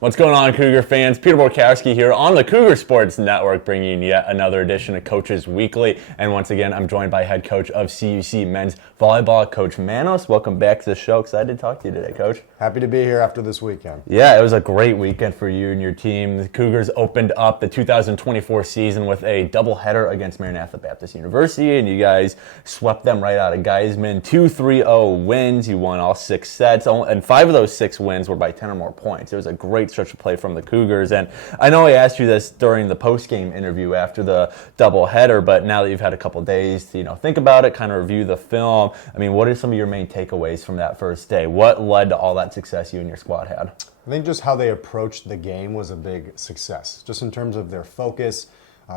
What's going on, Cougar fans? Peter Borkowski here on the Cougar Sports Network, bringing yet another edition of Coaches Weekly. And once again, I'm joined by head coach of CUC men's volleyball, Coach Manos. Welcome back to the show. Excited to talk to you today, Coach. Happy to be here after this weekend. Yeah, it was a great weekend for you and your team. The Cougars opened up the 2024 season with a doubleheader against Maranatha Baptist University, and you guys swept them right out of Geisman. 2-3-0 wins. You won all 6 sets, and 5 of those 6 wins were by 10 or more points. It was a great stretch of play from the Cougars, and I know I asked you this during the post-game interview after the doubleheader, but now that you've had a couple days to think about it, kind of review the film, I mean, what are some of your main takeaways from that first day? What led to all that success you and your squad had? I think just how they approached the game was a big success, just in terms of their focus,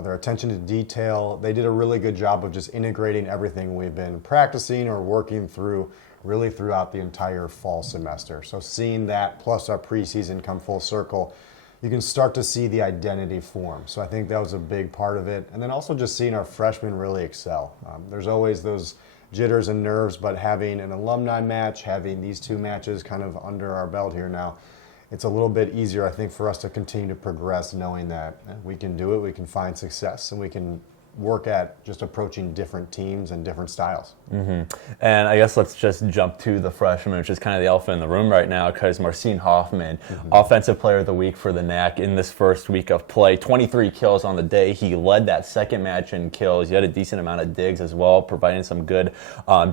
their attention to detail. They did a really good job of just integrating everything we've been practicing or working through really throughout the entire fall semester. So seeing that plus our preseason come full circle, you can start to see the identity form. So I think that was a big part of it. And then also just seeing our freshmen really excel. There's always those jitters and nerves, but having an alumni match, having these 2 matches kind of under our belt here now, it's a little bit easier, I think, for us to continue to progress, knowing that we can do it, we can find success, and we can work at just approaching different teams and different styles. Mm-hmm. And I guess let's just jump to the freshman, which is kind of the elephant in the room right now, because Marcin Hoffman, Offensive Player of the Week for the NAC in this first week of play, 23 kills on the day. He led that second match in kills. He had a decent amount of digs as well, providing some good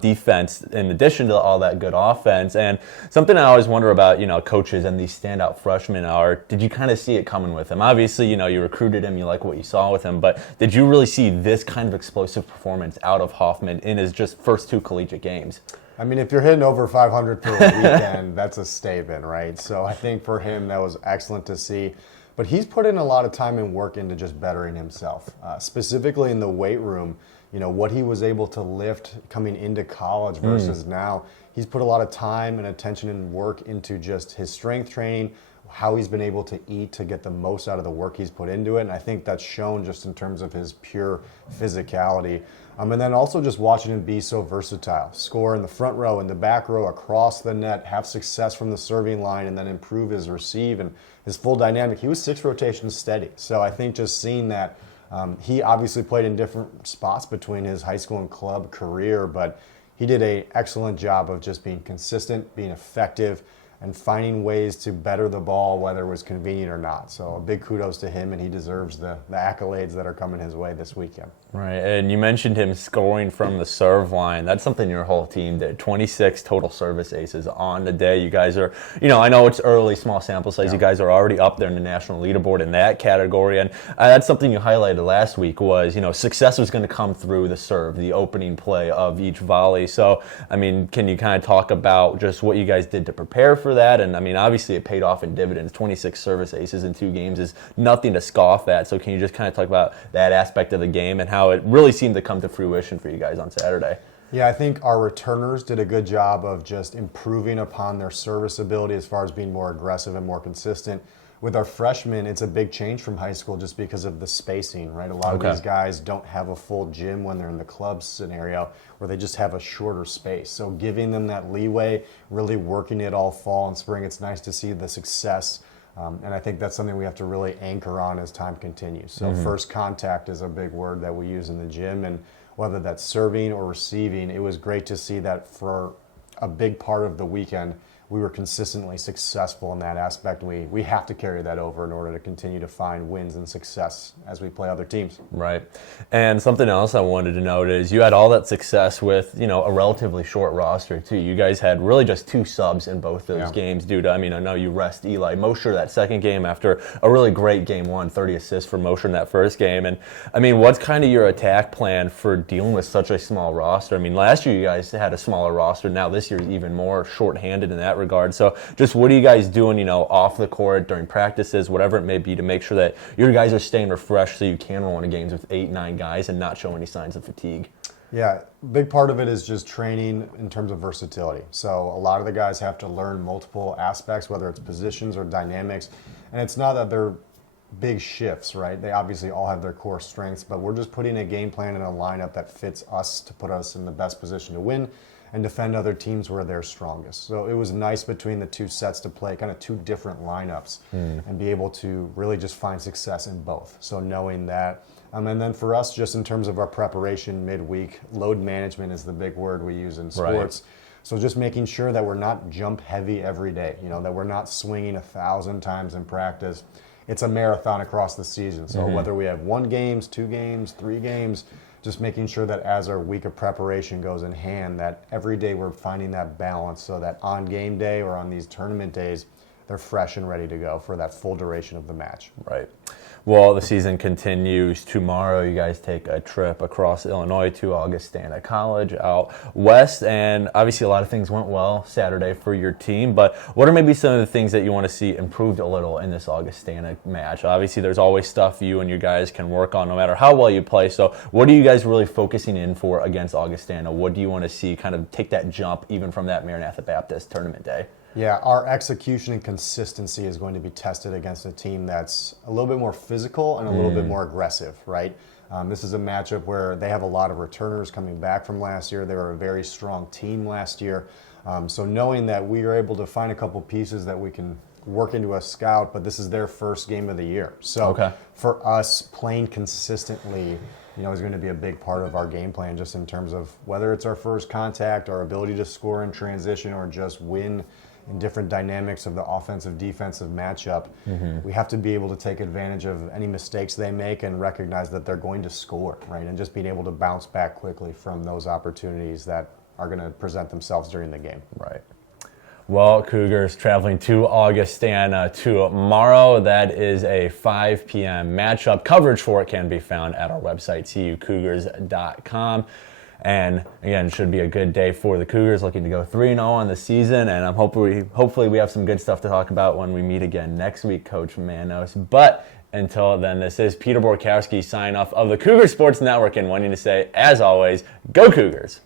defense in addition to all that good offense. And something I always wonder about, coaches and these standout freshmen did you kind of see it coming with him? Obviously, you recruited him, you like what you saw with him, but did you really see this kind of explosive performance out of Hoffman in his just first 2 collegiate games? I mean, if you're hitting over 500 per weekend, that's a statement, right? So I think for him, that was excellent to see. But he's put in a lot of time and work into just bettering himself, specifically in the weight room. What he was able to lift coming into college versus now. He's put a lot of time and attention and work into just his strength training, how he's been able to eat to get the most out of the work he's put into it. And I think that's shown just in terms of his pure physicality. And then also just watching him be so versatile, score in the front row, in the back row, across the net, have success from the serving line, and then improve his receive and his full dynamic. He was 6 rotations steady. So I think just seeing that, he obviously played in different spots between his high school and club career, but he did an excellent job of just being consistent, being effective, and finding ways to better the ball, whether it was convenient or not. So a big kudos to him, and he deserves the accolades that are coming his way this weekend. Right, and you mentioned him scoring from the serve line. That's something your whole team did. 26 total service aces on the day. You guys are, I know it's early, small sample size. Yeah. You guys are already up there in the national leaderboard in that category. And that's something you highlighted last week was, success was going to come through the serve, the opening play of each volley. So, can you kind of talk about just what you guys did to prepare for that? And, obviously it paid off in dividends. 26 service aces in 2 games is nothing to scoff at. So can you just kind of talk about that aspect of the game and how it really seemed to come to fruition for you guys on Saturday? Yeah, I think our returners did a good job of just improving upon their service ability as far as being more aggressive and more consistent. With our freshmen, it's a big change from high school just because of the spacing, right? A lot of these guys don't have a full gym when they're in the club scenario where they just have a shorter space. So giving them that leeway, really working it all fall and spring, it's nice to see the success. And I think that's something we have to really anchor on as time continues. So first contact is a big word that we use in the gym, and whether that's serving or receiving, it was great to see that for a big part of the weekend, we were consistently successful in that aspect. We have to carry that over in order to continue to find wins and success as we play other teams. Right. And something else I wanted to note is you had all that success with, a relatively short roster too. You guys had really just 2 subs in both those games due to, I know you rest Eli Mosher that second game after a really great game 1, 30 assists for Mosher in that first game. And what's kind of your attack plan for dealing with such a small roster? Last year you guys had a smaller roster. Now this year's even more shorthanded in that regard. So just what are you guys doing, off the court, during practices, whatever it may be, to make sure that your guys are staying refreshed so you can roll into games with 8, 9 guys and not show any signs of fatigue? Yeah, big part of it is just training in terms of versatility. So a lot of the guys have to learn multiple aspects, whether it's positions or dynamics. And it's not that they're big shifts, right? They obviously all have their core strengths, but we're just putting a game plan and a lineup that fits us to put us in the best position to win and defend other teams where they're strongest. So it was nice between the two sets to play kind of two different lineups and be able to really just find success in both. So knowing that. And then for us, just in terms of our preparation midweek, load management is the big word we use in sports. Right. So just making sure that we're not jump heavy every day, that we're not swinging 1,000 times in practice. It's a marathon across the season. So whether we have 1 game, 2 games, 3 games, just making sure that as our week of preparation goes in hand, that every day we're finding that balance so that on game day or on these tournament days, they're fresh and ready to go for that full duration of the match. Right. Well, the season continues. Tomorrow, you guys take a trip across Illinois to Augustana College out west, and obviously a lot of things went well Saturday for your team, but what are maybe some of the things that you want to see improved a little in this Augustana match? Obviously, there's always stuff you and your guys can work on no matter how well you play, so what are you guys really focusing in for against Augustana? What do you want to see kind of take that jump even from that Maranatha Baptist tournament day? Yeah, our execution and consistency is going to be tested against a team that's a little bit more physical and a little bit more aggressive, right? This is a matchup where they have a lot of returners coming back from last year. They were a very strong team last year. So knowing that we are able to find a couple pieces that we can work into a scout, but this is their first game of the year. So for us, playing consistently is going to be a big part of our game plan, just in terms of whether it's our first contact, our ability to score in transition, or just win in different dynamics of the offensive-defensive matchup. We have to be able to take advantage of any mistakes they make and recognize that they're going to score, right? And just being able to bounce back quickly from those opportunities that are going to present themselves during the game. Right. Well, Cougars traveling to Augustana tomorrow. That is a 5 p.m. matchup. Coverage for it can be found at our website, cucougars.com. And again, it should be a good day for the Cougars, looking to go 3-0 on the season. And I'm hopefully we have some good stuff to talk about when we meet again next week, Coach Manos. But until then, this is Peter Borkowski sign off of the Cougar Sports Network, and wanting to say, as always, go Cougars.